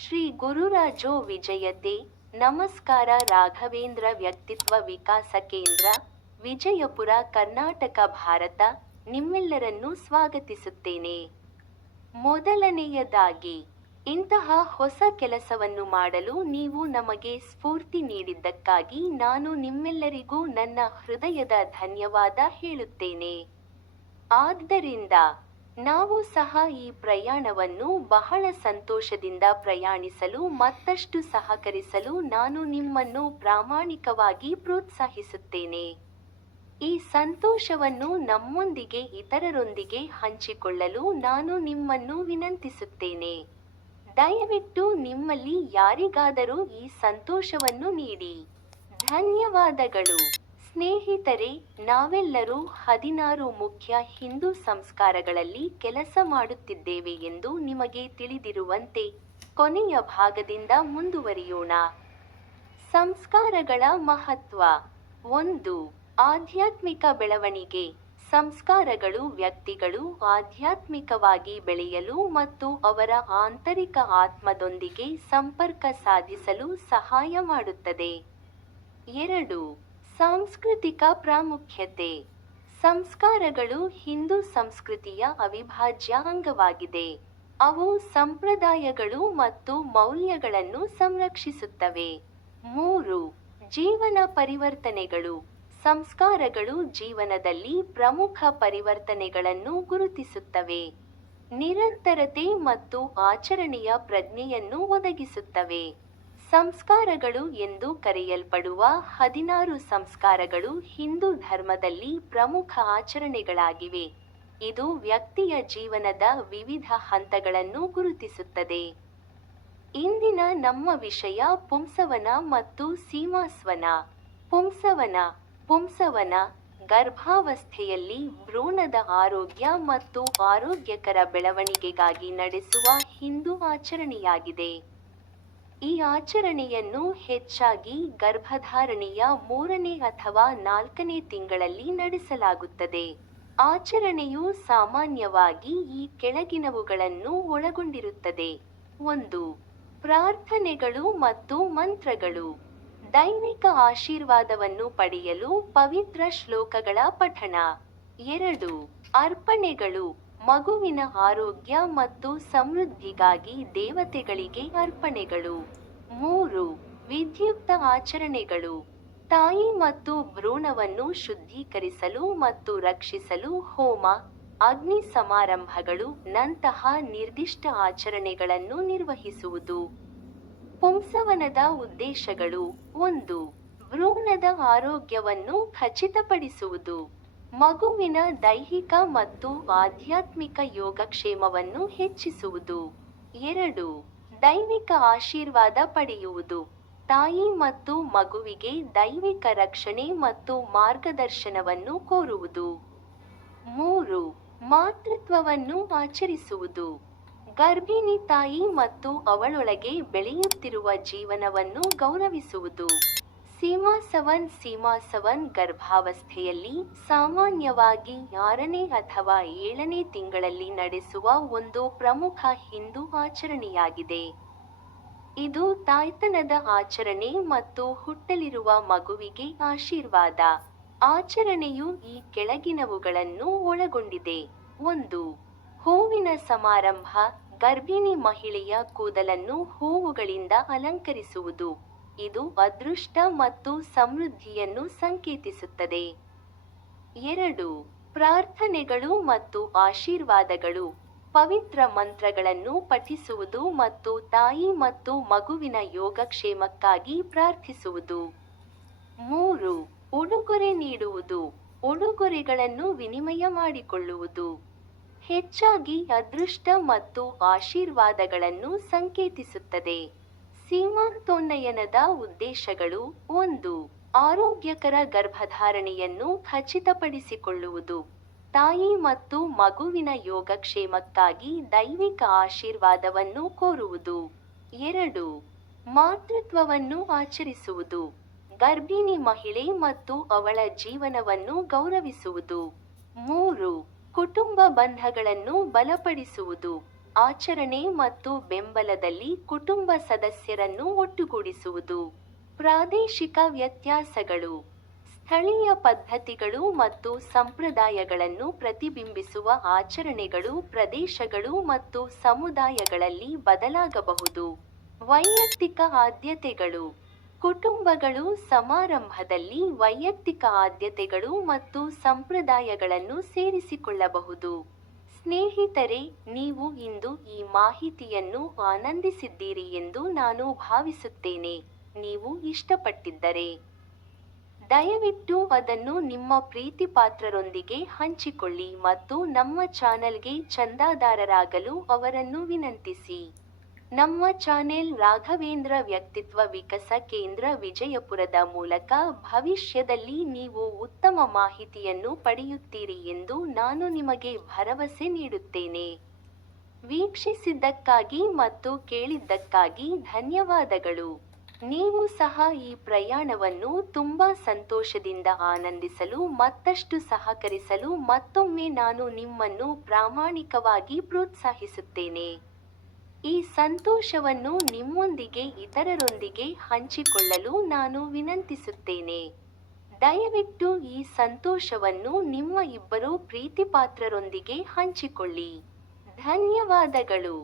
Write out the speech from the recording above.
ಶ್ರೀ ಗುರುರಾಜೋ ವಿಜಯತೆ. ನಮಸ್ಕಾರ. ರಾಘವೇಂದ್ರ ವ್ಯಕ್ತಿತ್ವ ವಿಕಾಸ ಕೇಂದ್ರ, ವಿಜಯಪುರ, ಕರ್ನಾಟಕ, ಭಾರತ ನಿಮ್ಮೆಲ್ಲರನ್ನೂ ಸ್ವಾಗತಿಸುತ್ತೇನೆ. ಮೊದಲನೆಯದಾಗಿ, ಇಂತಹ ಹೊಸ ಕೆಲಸವನ್ನು ಮಾಡಲು ನೀವು ನಮಗೆ ಸ್ಫೂರ್ತಿ ನೀಡಿದ್ದಕ್ಕಾಗಿ ನಾನು ನಿಮ್ಮೆಲ್ಲರಿಗೂ ನನ್ನ ಹೃದಯದ ಧನ್ಯವಾದ ಹೇಳುತ್ತೇನೆ. ಆದ್ದರಿಂದ ನಾವು ಸಹ ಈ ಪ್ರಯಾಣವನ್ನು ಬಹಳ ಸಂತೋಷದಿಂದ ಪ್ರಯಾಣಿಸಲು ಮತ್ತಷ್ಟು ಸಹಕರಿಸಲು ನಾನು ನಿಮ್ಮನ್ನು ಪ್ರಾಮಾಣಿಕವಾಗಿ ಪ್ರೋತ್ಸಾಹಿಸುತ್ತೇನೆ. ಈ ಸಂತೋಷವನ್ನು ನಮ್ಮೊಂದಿಗೆ ಇತರರೊಂದಿಗೆ ಹಂಚಿಕೊಳ್ಳಲು ನಾನು ನಿಮ್ಮನ್ನು ವಿನಂತಿಸುತ್ತೇನೆ. ದಯವಿಟ್ಟು ನಿಮ್ಮಲ್ಲಿ ಯಾರಿಗಾದರೂ ಈ ಸಂತೋಷವನ್ನು ನೀಡಿ. ಧನ್ಯವಾದಗಳು. ಸ್ನೇಹಿತರೆ, ನಾವೆಲ್ಲರೂ 16 ಮುಖ್ಯ ಹಿಂದೂ ಸಂಸ್ಕಾರಗಳಲ್ಲಿ ಕೆಲಸ ಮಾಡುತ್ತಿದ್ದೇವೆ ಎಂದು ನಿಮಗೆ ತಿಳಿದಿರುವಂತೆ, ಕೊನೆಯ ಭಾಗದಿಂದ ಮುಂದುವರಿಯೋಣ. ಸಂಸ್ಕಾರಗಳ ಮಹತ್ವ. 1. ಆಧ್ಯಾತ್ಮಿಕ ಬೆಳವಣಿಗೆ. ಸಂಸ್ಕಾರಗಳು ವ್ಯಕ್ತಿಗಳು ಆಧ್ಯಾತ್ಮಿಕವಾಗಿ ಬೆಳೆಯಲು ಮತ್ತು ಅವರ ಆಂತರಿಕ ಆತ್ಮದೊಂದಿಗೆ ಸಂಪರ್ಕ ಸಾಧಿಸಲು ಸಹಾಯ ಮಾಡುತ್ತದೆ. 2. ಸಾಂಸ್ಕೃತಿಕ ಪ್ರಾಮುಖ್ಯತೆ. ಸಂಸ್ಕಾರಗಳು ಹಿಂದೂ ಸಂಸ್ಕೃತಿಯ ಅವಿಭಾಜ್ಯ ಅಂಗವಾಗಿದೆ. ಅವು ಸಂಪ್ರದಾಯಗಳು ಮತ್ತು ಮೌಲ್ಯಗಳನ್ನು ಸಂರಕ್ಷಿಸುತ್ತವೆ. 3. ಜೀವನ ಪರಿವರ್ತನೆಗಳು. ಸಂಸ್ಕಾರಗಳು ಜೀವನದಲ್ಲಿ ಪ್ರಮುಖ ಪರಿವರ್ತನೆಗಳನ್ನು ಗುರುತಿಸುತ್ತವೆ. ನಿರಂತರತೆ ಮತ್ತು ಆಚರಣೆಯ ಪ್ರಜ್ಞೆಯನ್ನು ಒದಗಿಸುತ್ತವೆ. ಸಂಸ್ಕಾರಗಳು ಎಂದು ಕರೆಯಲ್ಪಡುವ 16 ಸಂಸ್ಕಾರಗಳು ಹಿಂದೂ ಧರ್ಮದಲ್ಲಿ ಪ್ರಮುಖ ಆಚರಣೆಗಳಾಗಿವೆ. ಇದು ವ್ಯಕ್ತಿಯ ಜೀವನದ ವಿವಿಧ ಹಂತಗಳನ್ನು ಗುರುತಿಸುತ್ತದೆ. ಇಂದಿನ ನಮ್ಮ ವಿಷಯ ಪುಂಸವನ ಮತ್ತು ಸೀಮಾಸ್ವನ. ಪುಂಸವನ ಗರ್ಭಾವಸ್ಥೆಯಲ್ಲಿ ಭ್ರೂಣದ ಆರೋಗ್ಯ ಮತ್ತು ಆರೋಗ್ಯಕರ ಬೆಳವಣಿಗೆಗಾಗಿ ನಡೆಸುವ ಹಿಂದೂ ಆಚರಣೆಯಾಗಿದೆ. ಈ ಆಚರಣೆಯನ್ನು ಹೆಚ್ಚಾಗಿ ಗರ್ಭಧಾರಣೆಯ 3ನೇ ಅಥವಾ 4ನೇ ತಿಂಗಳಲ್ಲಿ ನಡೆಸಲಾಗುತ್ತದೆ. ಆಚರಣೆಯು ಸಾಮಾನ್ಯವಾಗಿ ಈ ಕೆಳಗಿನವುಗಳನ್ನು ಒಳಗೊಂಡಿರುತ್ತದೆ. 1. ಪ್ರಾರ್ಥನೆಗಳು ಮತ್ತು ಮಂತ್ರಗಳು. ದೈವಿಕ ಆಶೀರ್ವಾದವನ್ನು ಪಡೆಯಲು ಪವಿತ್ರ ಶ್ಲೋಕಗಳ ಪಠಣ. 2. ಅರ್ಪಣೆಗಳು. ಮಗುವಿನ ಆರೋಗ್ಯ ಮತ್ತು ಸಮೃದ್ಧಿಗಾಗಿ ದೇವತೆಗಳಿಗೆ ಅರ್ಪಣೆಗಳು. 3. ವಿಧ್ಯುಕ್ತ ಆಚರಣೆಗಳು. ತಾಯಿ ಮತ್ತು ಭ್ರೂಣವನ್ನು ಶುದ್ಧೀಕರಿಸಲು ಮತ್ತು ರಕ್ಷಿಸಲು ಹೋಮ, ಅಗ್ನಿ ಸಮಾರಂಭಗಳು ನಂತಹ ನಿರ್ದಿಷ್ಟ ಆಚರಣೆಗಳನ್ನು ನಿರ್ವಹಿಸುವುದು. ಪುಂಸವನದ ಉದ್ದೇಶಗಳು. 1. ಭ್ರೂಣದ ಆರೋಗ್ಯವನ್ನು ಖಚಿತಪಡಿಸುವುದು. ಮಗುವಿನ ದೈಹಿಕ ಮತ್ತು ಆಧ್ಯಾತ್ಮಿಕ ಯೋಗಕ್ಷೇಮವನ್ನು ಹೆಚ್ಚಿಸುವುದು. 2. ದೈವಿಕ ಆಶೀರ್ವಾದ ಪಡೆಯುವುದು. ತಾಯಿ ಮತ್ತು ಮಗುವಿಗೆ ದೈವಿಕ ರಕ್ಷಣೆ ಮತ್ತು ಮಾರ್ಗದರ್ಶನವನ್ನು ಕೋರುವುದು. 3. ಮಾತೃತ್ವವನ್ನು ಆಚರಿಸುವುದು. ಗರ್ಭಿಣಿ ತಾಯಿ ಮತ್ತು ಅವಳೊಳಗೆ ಬೆಳೆಯುತ್ತಿರುವ ಜೀವನವನ್ನು ಗೌರವಿಸುವುದು. ಸೀಮಾಸವನ್ ಗರ್ಭಾವಸ್ಥೆಯಲ್ಲಿ ಸಾಮಾನ್ಯವಾಗಿ 6ನೇ ಅಥವಾ 7ನೇ ತಿಂಗಳಲ್ಲಿ ನಡೆಸುವ ಒಂದು ಪ್ರಮುಖ ಹಿಂದೂ ಆಚರಣೆಯಾಗಿದೆ. ಇದು ತಾಯ್ತನದ ಆಚರಣೆ ಮತ್ತು ಹುಟ್ಟಲಿರುವ ಮಗುವಿಗೆ ಆಶೀರ್ವಾದ. ಆಚರಣೆಯು ಈ ಕೆಳಗಿನವುಗಳನ್ನು ಒಳಗೊಂಡಿದೆ. 1. ಹೂವಿನ ಸಮಾರಂಭ. ಗರ್ಭಿಣಿ ಮಹಿಳೆಯ ಕೂದಲನ್ನು ಹೂವುಗಳಿಂದ ಅಲಂಕರಿಸುವುದು. ಇದು ಅದೃಷ್ಟ ಮತ್ತು ಸಮೃದ್ಧಿಯನ್ನು ಸಂಕೇತಿಸುತ್ತದೆ. 2. ಪ್ರಾರ್ಥನೆಗಳು ಮತ್ತು ಆಶೀರ್ವಾದಗಳು. ಪವಿತ್ರ ಮಂತ್ರಗಳನ್ನು ಪಠಿಸುವುದು ಮತ್ತು ತಾಯಿ ಮತ್ತು ಮಗುವಿನ ಯೋಗಕ್ಷೇಮಕ್ಕಾಗಿ ಪ್ರಾರ್ಥಿಸುವುದು. 3. ಉಡುಗೊರೆ ನೀಡುವುದು. ಉಡುಗೊರೆಗಳನ್ನು ವಿನಿಮಯ ಮಾಡಿಕೊಳ್ಳುವುದು. ಹೆಚ್ಚಾಗಿ ಅದೃಷ್ಟ ಮತ್ತು ಆಶೀರ್ವಾದಗಳನ್ನು ಸಂಕೇತಿಸುತ್ತದೆ. ಸೀಮಾಂತೋನ್ನಯನದ ಉದ್ದೇಶಗಳು. 1. ಆರೋಗ್ಯಕರ ಗರ್ಭಧಾರಣೆಯನ್ನು ಖಚಿತಪಡಿಸಿಕೊಳ್ಳುವುದು. ತಾಯಿ ಮತ್ತು ಮಗುವಿನ ಯೋಗಕ್ಷೇಮಕ್ಕಾಗಿ ದೈವಿಕ ಆಶೀರ್ವಾದವನ್ನು ಕೋರುವುದು. 2. ಮಾತೃತ್ವವನ್ನು ಆಚರಿಸುವುದು. ಗರ್ಭಿಣಿ ಮಹಿಳೆ ಮತ್ತು ಅವಳ ಜೀವನವನ್ನು ಗೌರವಿಸುವುದು. 3. ಕುಟುಂಬ ಬಂಧಗಳನ್ನು ಬಲಪಡಿಸುವುದು. ಆಚರಣೆ ಮತ್ತು ಬೆಂಬಲದಲ್ಲಿ ಕುಟುಂಬ ಸದಸ್ಯರನ್ನು ಒಟ್ಟುಗೂಡಿಸುವುದು. ಪ್ರಾದೇಶಿಕ ವ್ಯತ್ಯಾಸಗಳು. ಸ್ಥಳೀಯ ಪದ್ಧತಿಗಳು ಮತ್ತು ಸಂಪ್ರದಾಯಗಳನ್ನು ಪ್ರತಿಬಿಂಬಿಸುವ ಆಚರಣೆಗಳು ಪ್ರದೇಶಗಳು ಮತ್ತು ಸಮುದಾಯಗಳಲ್ಲಿ ಬದಲಾಗಬಹುದು. ವೈಯಕ್ತಿಕ ಆದ್ಯತೆಗಳು. ಕುಟುಂಬಗಳು ಸಮಾರಂಭದಲ್ಲಿ ವೈಯಕ್ತಿಕ ಆದ್ಯತೆಗಳು ಮತ್ತು ಸಂಪ್ರದಾಯಗಳನ್ನು ಸೇರಿಸಿಕೊಳ್ಳಬಹುದು. ಸ್ನೇಹಿತರೆ, ನೀವು ಇಂದು ಈ ಮಾಹಿತಿಯನ್ನು ಆನಂದಿಸಿದ್ದೀರಿ ಎಂದು ನಾನು ಭಾವಿಸುತ್ತೇನೆ. ನೀವು ಇಷ್ಟಪಟ್ಟಿದ್ದರೆ ದಯವಿಟ್ಟು ಅದನ್ನು ನಿಮ್ಮ ಪ್ರೀತಿಪಾತ್ರರೊಂದಿಗೆ ಹಂಚಿಕೊಳ್ಳಿ ಮತ್ತು ನಮ್ಮ ಚಾನೆಲ್ಗೆ ಚಂದಾದಾರರಾಗಲು ಅವರನ್ನು ವಿನಂತಿಸಿ. ನಮ್ಮ ಚಾನೆಲ್ ರಾಘವೇಂದ್ರ ವ್ಯಕ್ತಿತ್ವ ವಿಕಾಸ ಕೇಂದ್ರ ವಿಜಯಪುರದ ಮೂಲಕ ಭವಿಷ್ಯದಲ್ಲಿ ನೀವು ಉತ್ತಮ ಮಾಹಿತಿಯನ್ನು ಪಡೆಯುತ್ತೀರಿ ಎಂದು ನಾನು ನಿಮಗೆ ಭರವಸೆ ನೀಡುತ್ತೇನೆ. ವೀಕ್ಷಿಸಿದ್ದಕ್ಕಾಗಿ ಮತ್ತು ಕೇಳಿದ್ದಕ್ಕಾಗಿ ಧನ್ಯವಾದಗಳು. ನೀವು ಸಹ ಈ ಪ್ರಯಾಣವನ್ನು ತುಂಬಾ ಸಂತೋಷದಿಂದ ಆನಂದಿಸಲು ಮತ್ತಷ್ಟು ಸಹಕರಿಸಲು ಮತ್ತೊಮ್ಮೆ ನಾನು ನಿಮ್ಮನ್ನು ಪ್ರಾಮಾಣಿಕವಾಗಿ ಪ್ರೋತ್ಸಾಹಿಸುತ್ತೇನೆ. ಈ ಸಂತೋಷವನ್ನು ನಿಮ್ಮೊಂದಿಗೆ ಇತರರೊಂದಿಗೆ ಹಂಚಿಕೊಳ್ಳಲು ನಾನು ವಿನಂತಿಸುತ್ತೇನೆ. ದಯವಿಟ್ಟು ಈ ಸಂತೋಷವನ್ನು ನಿಮ್ಮ ಇಬ್ಬರು ಪ್ರೀತಿಪಾತ್ರರೊಂದಿಗೆ ಹಂಚಿಕೊಳ್ಳಿ. ಧನ್ಯವಾದಗಳು.